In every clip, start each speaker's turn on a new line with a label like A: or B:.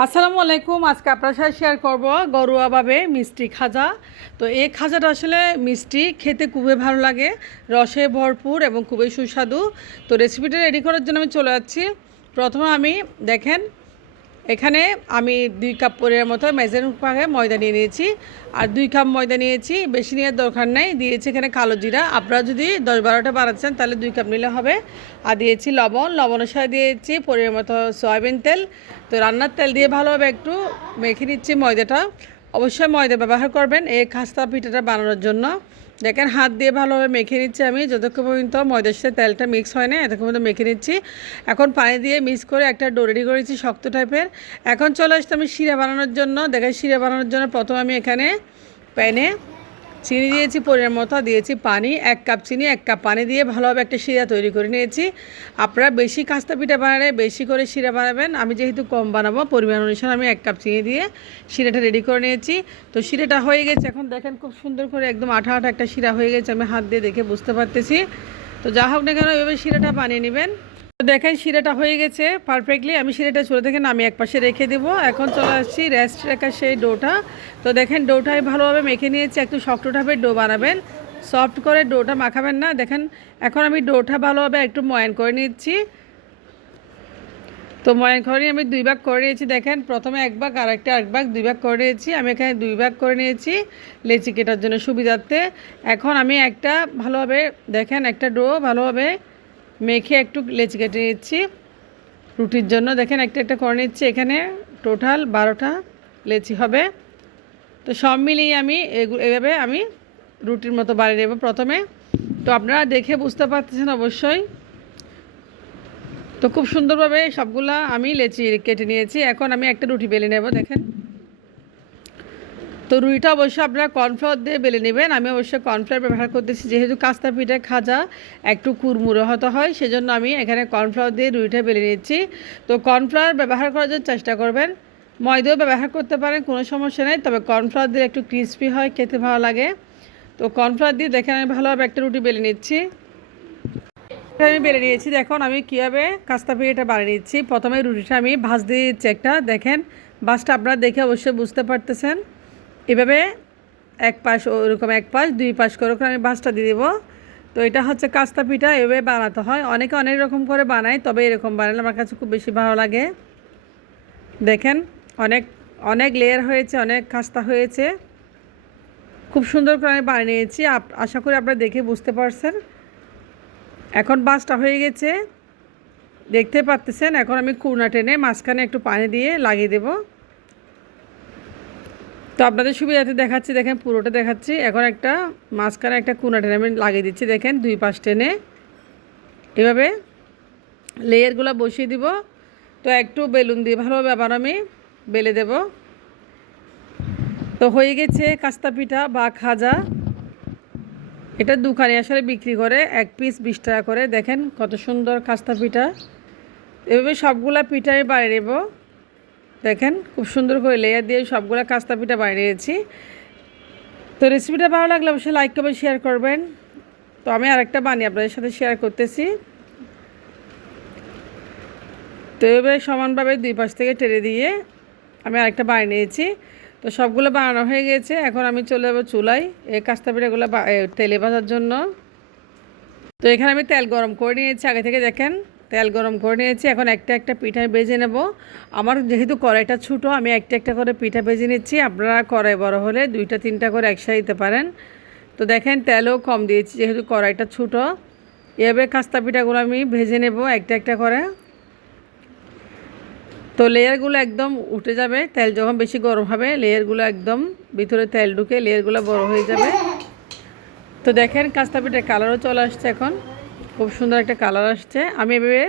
A: আসসালামু আলাইকুম। আজকে আপনার সাথে শেয়ার করব ঘরোয়াভাবে মিষ্টি খাজা। তো এই খাজাটা আসলে মিষ্টি, খেতে খুবই ভালো লাগে, রসে ভরপুর এবং খুবই সুস্বাদু। তো রেসিপিটা রেডি করার জন্য আমি চলে যাচ্ছি। প্রথমে আমি দেখেন এখানে আমি দুই কাপ পরিমাণ মতো মেজার পাকে ময়দা নিয়ে নিয়েছি। আর দুই কাপ ময়দা নিয়েছি, বেশি নেওয়ার দরকার নেই। দিয়েছি এখানে কালো জিরা। আপনারা যদি দশ বারোটা বানাচ্ছেন তাহলে দুই কাপ নিলে হবে। আর দিয়েছি লবণ। লবণের সাথে দিয়েছি পরিমাণ মতো সয়াবিন তেল। তো রান্নার তেল দিয়ে ভালোভাবে একটু। মেখে নিচ্ছি ময়দাটা। অবশ্যই ময়দা ব্যবহার করবেন এই খাস্তা পিঠাটা বানানোর জন্য। দেখেন হাত দিয়ে ভালোভাবে মেখে নিচ্ছি আমি। যতক্ষণ পর্যন্ত ময়দার সাথে তেলটা মিক্স হয় না, এতক্ষণ পর্যন্ত মেখে নিচ্ছি। এখন পানি দিয়ে মিক্স করে একটা ডো রেডি করেছি শক্ত টাইপের এখন চলে আসতে আমি শিরা বানানোর জন্য। দেখেন শিরা বানানোর জন্য প্রথম আমি এখানে প্যানে চিনি দিয়েছি পরিমাণ মতো দিয়েছি, পানি, এক কাপ চিনি, এক কাপ পানি দিয়ে ভালোভাবে একটা শিরা তৈরি করে নিয়েছি। আপনারা বেশি কাস্তা পিঠা বানালে বেশি করে শিরা বানাবেন। আমি যেহেতু কম বানাবো, পরিমাণ অনুসারে আমি এক কাপ চিনি দিয়ে শিরাটা রেডি করে নিয়েছি। তো শিরাটা হয়ে গেছে, এখন দেখেন খুব সুন্দর করে একদম আঠা আঠা একটা শিরা হয়ে গেছে, আমি হাত দিয়ে দেখে বুঝতে পারতেছি। তো যা হোক না কেন, এভাবে শিরাটা বানিয়ে নেবেন। তো দেখেন শিরাটা হয়ে গেছে পারফেক্টলি আমি শিরাটা চলে থেকে আমি এক পাশে রেখে দেবো। এখন চলে আসছি রেস্ট রাখা সেই ডোটা। তো দেখেন ডোটাই ভালোভাবে মেখে নিয়েছি। একটু শক্ত টাইপের ডো বানাবেন। সফট করে ডোটা মাখাবেন না। দেখেন এখন আমি ডোটা ভালোভাবে একটু ময়ান করে নিচ্ছি। তো ময়ান করে আমি দুই ভাগ করে নিয়েছি। দেখেন প্রথমে এক ভাগ আর একটা এক ভাগ, দুই ভাগ করে নিয়েছি। আমি এখানে দুই ভাগ করে নিয়েছি লেচি কেটার জন্য সুবিধার্থে। এখন আমি একটা ভালোভাবে, দেখেন একটা ডো ভালোভাবে মেখে একটু লেচি কেটে নিচ্ছি। রুটির জন্য দেখেন একটা একটা করে নিচ্ছি। এখানে টোটাল বারোটা লেচি হবে। তো সব মিলিয়ে আমি এভাবে আমি রুটির মতো বানিয়ে নেব প্রথমে। তো আপনারা দেখে বুঝতে পারতেছেন অবশ্যই। তো খুব সুন্দরভাবে সবগুলা আমি লেচি কেটে নিয়েছি। এখন আমি একটা রুটি বেলে নেব, দেখেন। তো রুইটা অবশ্যই আপনারা কর্নফ্লাওয়ার দিয়ে বেলে নেবেন। আমি অবশ্যই কর্নফ্লাওয়ার ব্যবহার করতেছি, যেহেতু কাস্তা পিঠে খাজা, একটু কুরমুরে হতে হয়, সেজন্য আমি এখানে কর্নফ্লাওয়ার দিয়ে রুইটা বেলে নিচ্ছি তো কর্নফ্লাওয়ার ব্যবহার করার জন্য চেষ্টা করবেন। ময়দাও ব্যবহার করতে পারেন, কোনো সমস্যা নেই, তবে কর্নফ্লাওয়ার দিয়ে একটু ক্রিস্পি হয়, খেতে ভালো লাগে। তো কর্নফ্লাওয়ার দিয়ে দেখেন আমি ভালোভাবে একটা রুটি বেলে নিচ্ছি। আমি বেলে নিয়েছি, দেখুন আমি কীভাবে কাস্তা পিঠাটা বানিয়ে নিচ্ছি। প্রথমে রুটিটা আমি ভাজ দিয়ে দিচ্ছি একটা, দেখেন ভাজটা আপনারা দেখে অবশ্যই বুঝতে পারতেছেন। এভাবে এক পাশ ওরকম এক পাশ, দুই পাশ করে করে আমি ভাজটা দিয়ে দেবো। তো এটা হচ্ছে কাস্তা পিঠা, এভাবে বানাতে হয়। অনেকে অনেক রকম করে বানায়, তবে এরকম বানালে আমার কাছে খুব বেশি ভালো লাগে। দেখেন, অনেক অনেক লেয়ার হয়েছে, অনেক কাস্তা হয়েছে। খুব সুন্দর করে আমি বানিয়ে নিয়েছি। আপ- আশা করি আপনারা দেখে বুঝতে পারছেন। এখন বাসটা হয়ে গেছে। দেখতে পাচ্তেছেন এখন আমি কুড়না টেনে মাঝখানে একটু পানি দিয়ে লাগিয়ে দেব। তো আপনাদের সুবিধাতে দেখাচ্ছি, দেখেন পুরোটা দেখাচ্ছি। এখন একটা মাঝখানে একটা কুনা টেনে আমি লাগিয়ে দিচ্ছি, দেখেন দুই পাশ টেনে। এভাবে লেয়ারগুলো বসিয়ে দিব। তো একটু বেলুন দিয়ে ভালোভাবে আবার আমি বেলে দেব। তো হয়ে গেছে কাস্তা পিঠা বা খাজা। এটা দোকানে আসলে বিক্রি করে এক পিস বিশ টাকা করে। দেখেন কত সুন্দর কাস্তা পিঠা। এভাবে সবগুলা পিঠা আমি বানিয়ে নেব। দেখেন, খুব সুন্দর করে লেয়ার দিয়ে সবগুলো কাস্তা পিঠা বানিয়ে নিয়েছি তো রেসিপিটা ভালো লাগলে অবশ্যই লাইক করবেন শেয়ার করবেন। তো আমি আরেকটা বানিয়ে আপনাদের সাথে শেয়ার করতেছি। তো এভাবে সমানভাবে দুই পাশ থেকে টেনে দিয়ে আমি আরেকটা বানিয়ে নিয়েছি। তো সবগুলো বানানো হয়ে গেছে। এখন আমি চলে যাব চুলাই এই কাস্তা পিঠাগুলো তেলে ভাজার জন্য। তো এখানে আমি তেল গরম করে নিয়েছি। আগে থেকে দেখেন তেল গরম করে নিয়েছি। এখন একটা একটা পিঠা ভেজে নেব। আমার যেহেতু কড়াইটা ছোটো, আমি একটা একটা করে পিঠা ভেজে নিচ্ছি। আপনারা কড়াই বড় হলে দুইটা, তিনটা করে একসাথে দিতে পারেন। তো দেখেন, তেলও কম দিয়েছি যেহেতু কড়াইটা ছোটো। এভাবে কাস্তা পিঠাগুলো আমি ভেজে নেব একটা একটা করে। তো লেয়ারগুলো একদম উঠে যাবে। তেল যখন বেশি গরম হবে, লেয়ারগুলো একদম ভিতরে তেল ঢুকে লেয়ারগুলো বড় হয়ে যাবে। তো দেখেন কাস্তা পিঠার কালারও চলে আসছে এখন। খুব সুন্দর একটা কালার আসছে। আমি এভাবে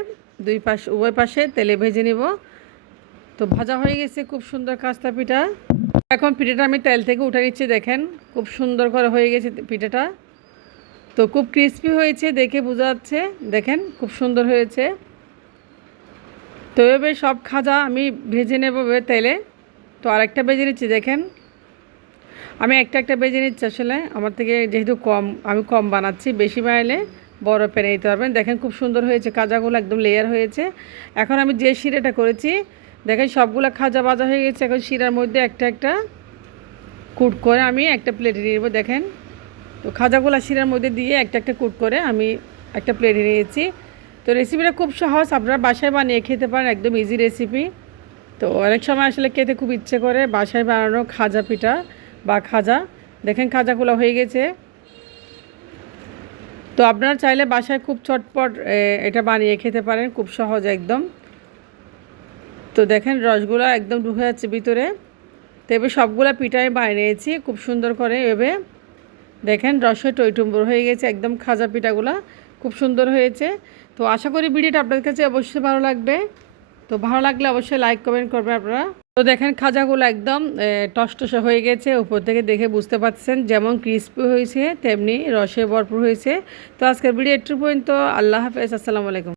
A: দুই পাশ, উভয় পাশে তেলে ভেজে নিব। তো ভাজা হয়ে গেছে খুব সুন্দর কাস্তা পিঠা। এখন পিঠাটা আমি তেল থেকে উঠে নিচ্ছি, দেখেন। খুব সুন্দর করে হয়ে গেছে পিঠাটা। তো খুব ক্রিস্পি হয়েছে দেখে বোঝা যাচ্ছে। দেখেন, খুব সুন্দর হয়েছে। তো এভাবে সব খাজা আমি ভেজে নেব তেলে। তো আরেকটা ভেজে নিচ্ছি, দেখেন। আমি একটা একটা ভেজে নিচ্ছি আসলে। আমার থেকে যেহেতু কম, আমি কম বানাচ্ছি বেশি বানাইলে বড় পেরে নিতে পারবেন। দেখেন খুব সুন্দর হয়েছে কাজাগুলো একদম লেয়ার হয়েছে। এখন আমি যে শিরাটা করেছি, দেখেন সবগুলো খাজা ভাজা হয়ে গেছে। এখন শিরার মধ্যে একটা একটা কুট করে আমি একটা প্লেটে নিয়ে দেখেন। তো খাজাগুলো শিরার মধ্যে দিয়ে একটা একটা কুট করে আমি একটা প্লেটে নিয়েছি। তো রেসিপিটা খুব সহজ, আপনারা বাসায় বানিয়ে খেতে পারেন, একদম ইজি রেসিপি তো অনেক সময় আসলে খেতে খুব ইচ্ছে করে বাসায় বানানো খাজা পিঠা বা খাজা। দেখেন খাজাগুলো হয়ে গেছে। তো আপনারা চাইলে বাসায় খুব চটপট এটা বানিয়ে খেতে পারেন, খুব সহজ একদম। তো দেখেন রসগুলো একদম ঢুকে যাচ্ছে ভিতরে। তো এবার সবগুলা পিঠা আমি বানিয়ে নিয়েছি, খুব সুন্দর করে এভাবে। দেখেন রসে টইটুম্বর হয়ে গেছে একদম খাজা পিঠাগুলা, খুব সুন্দর হয়েছে। তো আশা করি ভিডিওটা আপনাদের কাছে অবশ্যই ভালো লাগবে। তো ভালো লাগলে অবশ্যই লাইক, কমেন্ট করবেন আপনারা। তো দেখেন খাজাগুলো একদম টসটসে হয়ে গেছে। উপর থেকে দেখে বুঝতে পারছেন যেমন ক্রিস্পি হয়েছে, তেমনি রসে ভরপুর হয়েছে। তো আজকের ভিডিও একটু পর্যন্ত, আল্লাহ হাফেজ, আসসালামু আলাইকুম।